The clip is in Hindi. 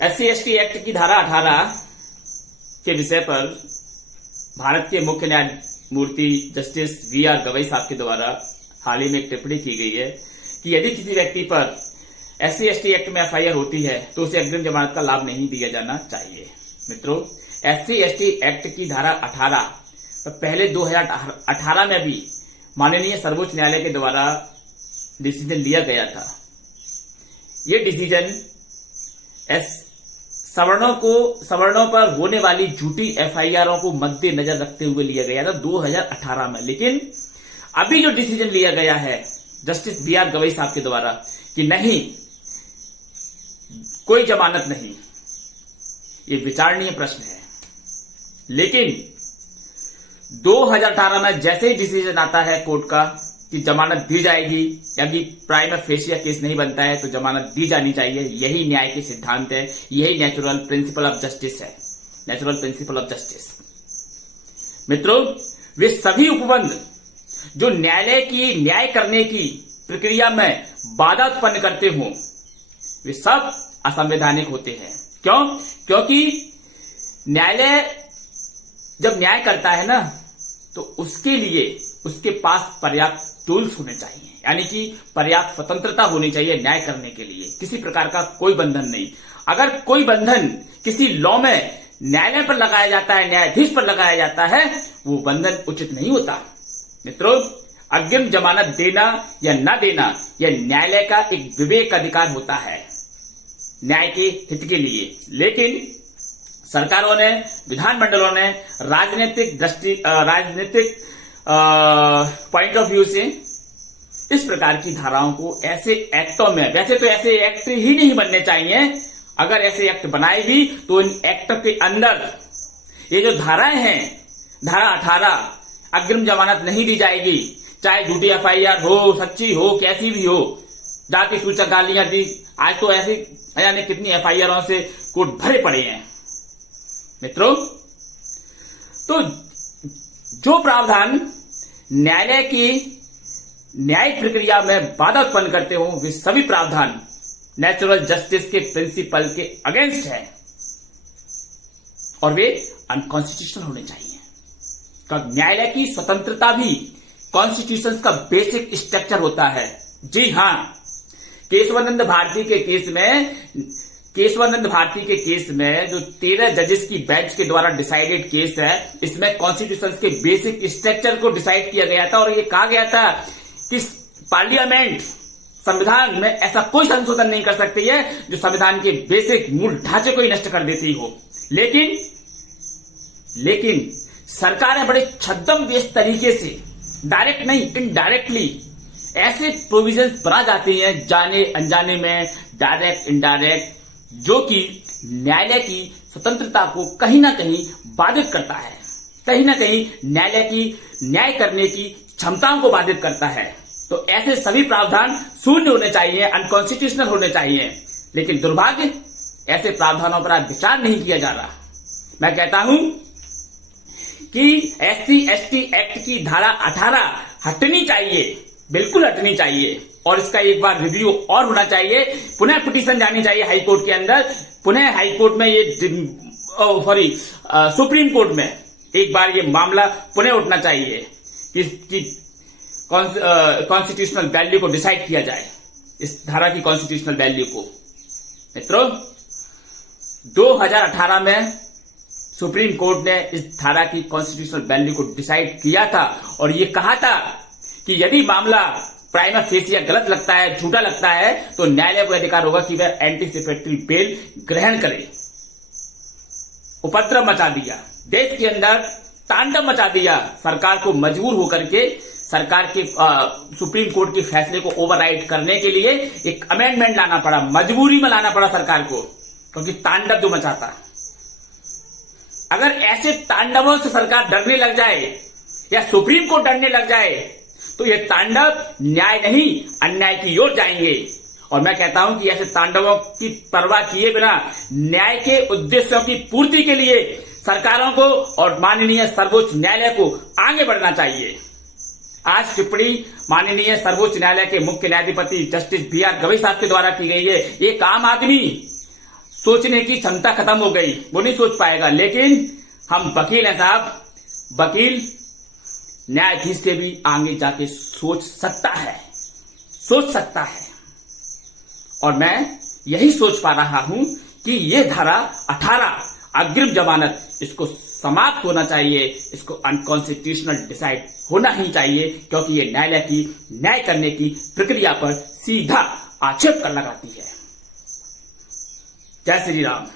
SC/ST एक्ट की धारा 18 के विषय पर भारत के मुख्य न्यायमूर्ति जस्टिस VR गवई साहब के द्वारा हाल ही में एक टिप्पणी की गई है कि यदि किसी व्यक्ति पर SC/ST एक्ट में FIR होती है तो उसे अग्रिम जमानत का लाभ नहीं दिया जाना चाहिए। मित्रों, SC/ST एक्ट की धारा 18 पहले 2018 में भी माननीय सर्वोच्च न्यायालय के द्वारा डिसीजन लिया गया था। ये डिसीजन सवर्णों पर होने वाली झूठी FIRों को मद्देनजर रखते हुए लिया गया था 2018 में। लेकिन अभी जो डिसीजन लिया गया है जस्टिस VR गवई साहब के द्वारा कि नहीं, कोई जमानत नहीं, ये विचारणीय प्रश्न है। लेकिन 2018 में जैसे ही डिसीजन आता है कोर्ट का कि जमानत दी जाएगी, यदि प्राइमा फेसिया केस नहीं बनता है तो जमानत दी जानी चाहिए, यही न्याय के सिद्धांत है, यही नेचुरल प्रिंसिपल ऑफ जस्टिस है, नेचुरल प्रिंसिपल ऑफ जस्टिस। मित्रों, वे सभी उपबंध जो न्यायालय की न्याय करने की प्रक्रिया में बाधा उत्पन्न करते हों, वे सब असंवैधानिक होते हैं। क्यों? क्योंकि न्यायालय जब न्याय करता है ना, तो उसके लिए उसके पास पर्याप्त टूल्स होने चाहिए, यानी कि पर्याप्त स्वतंत्रता होनी चाहिए न्याय करने के लिए। किसी प्रकार का कोई बंधन नहीं। अगर कोई बंधन किसी लॉ में न्यायालय पर लगाया जाता है, न्यायाधीश पर लगाया जाता है, वो बंधन उचित नहीं होता। मित्रों, अग्रिम जमानत देना या न देना यह न्यायालय का एक विवेक अधिकार होता है न्याय के हित के लिए। लेकिन सरकारों ने, विधानमंडलों ने राजनीतिक पॉइंट ऑफ व्यू से इस प्रकार की धाराओं को ऐसे एक्टों में, वैसे तो ऐसे एक्ट ही नहीं बनने चाहिए, अगर ऐसे एक्ट बनाए भी तो इन एक्ट के अंदर ये जो धाराएं हैं, धारा 18 अग्रिम जमानत नहीं दी जाएगी, चाहे झूठी FIR हो, सच्ची हो, कैसी भी हो, जाति सूचक गालियां दी। आज तो ऐसी यानी कितनी FIRों से कोर्ट भरे पड़े हैं। मित्रों, तो जो प्रावधान न्यायालय की न्यायिक प्रक्रिया में बाधा उत्पन्न करते हो, वे सभी प्रावधान नेचुरल जस्टिस के प्रिंसिपल के अगेंस्ट है और वे अनकॉन्स्टिट्यूशनल होने चाहिए। न्यायालय की स्वतंत्रता भी कॉन्स्टिट्यूशन का बेसिक स्ट्रक्चर होता है। जी हां, केशवानंद भारती के केस में जो 13 जजेस की बेंच के द्वारा डिसाइडेड केस है, इसमें कॉन्स्टिट्यूशन के बेसिक स्ट्रक्चर को डिसाइड किया गया था और ये कहा गया था कि पार्लियामेंट संविधान में ऐसा कोई संशोधन नहीं कर सकती है जो संविधान के बेसिक मूल ढांचे को ही नष्ट कर देती हो। लेकिन सरकारें बड़े छद्मवेश तरीके से, डायरेक्ट नहीं इनडायरेक्टली, ऐसे प्रोविजंस बना जाती हैं जाने अनजाने में, डायरेक्ट इनडायरेक्ट, जो कि न्यायालय की स्वतंत्रता को कहीं ना कहीं बाधित करता है, कहीं ना कहीं न्यायालय की न्याय करने की क्षमताओं को बाधित करता है। तो ऐसे सभी प्रावधान शून्य होने चाहिए, अनकॉन्स्टिट्यूशनल होने चाहिए। लेकिन दुर्भाग्य, ऐसे प्रावधानों पर आज विचार नहीं किया जा रहा। मैं कहता हूं कि SC/ST एक्ट की धारा 18 हटनी चाहिए, बिल्कुल हटनी चाहिए, और इसका एक बार रिव्यू और होना चाहिए। पुनः पिटीशन जानी चाहिए हाई कोर्ट के अंदर, पुनः हाई कोर्ट में सुप्रीम कोर्ट में एक बार ये मामला पुनः उठना चाहिए कि कॉन्स्टिट्यूशनल वैल्यू को डिसाइड किया जाए, इस धारा की कॉन्स्टिट्यूशनल वैल्यू को। मित्रों, 2018 में सुप्रीम कोर्ट ने इस धारा की कॉन्स्टिट्यूशनल वैल्यू को डिसाइड किया था और ये कहा था कि यदि मामला प्राइमा फेसिया गलत लगता है, झूठा लगता है, तो न्यायालय को अधिकार होगा कि वह एंटीसिपेटरी बेल ग्रहण करे। उपद्रव मचा दिया, देश के अंदर तांडव मचा दिया। सरकार को मजबूर होकर के सरकार के सुप्रीम कोर्ट के फैसले को ओवरराइड करने के लिए एक अमेंडमेंट लाना पड़ा, मजबूरी में लाना पड़ा सरकार को, क्योंकि तांडव जो मचाता। अगर ऐसे तांडवों से सरकार डरने लग जाए या सुप्रीम कोर्ट डरने लग जाए तो ये तांडव न्याय नहीं अन्याय की ओर जाएंगे। और मैं कहता हूं कि ऐसे तांडवों की परवाह किए बिना न्याय के उद्देश्यों की पूर्ति के लिए सरकारों को और माननीय सर्वोच्च न्यायालय को आगे बढ़ना चाहिए। आज टिप्पणी माननीय सर्वोच्च न्यायालय के मुख्य न्यायाधिपति जस्टिस VR गवई साहब के द्वारा की गई है। एक आम आदमी सोचने की क्षमता खत्म हो गई, वो नहीं सोच पाएगा। लेकिन हम वकील हैं साहब, वकील न्यायाधीश से भी आगे जाके सोच सकता है। और मैं यही सोच पा रहा हूं कि ये धारा 18 अग्रिम जमानत, इसको समाप्त होना चाहिए, इसको अनकॉन्स्टिट्यूशनल डिसाइड होना ही चाहिए, क्योंकि ये न्यायालय की न्याय करने की प्रक्रिया पर सीधा आक्षेप कर लगाती है। जय श्री राम।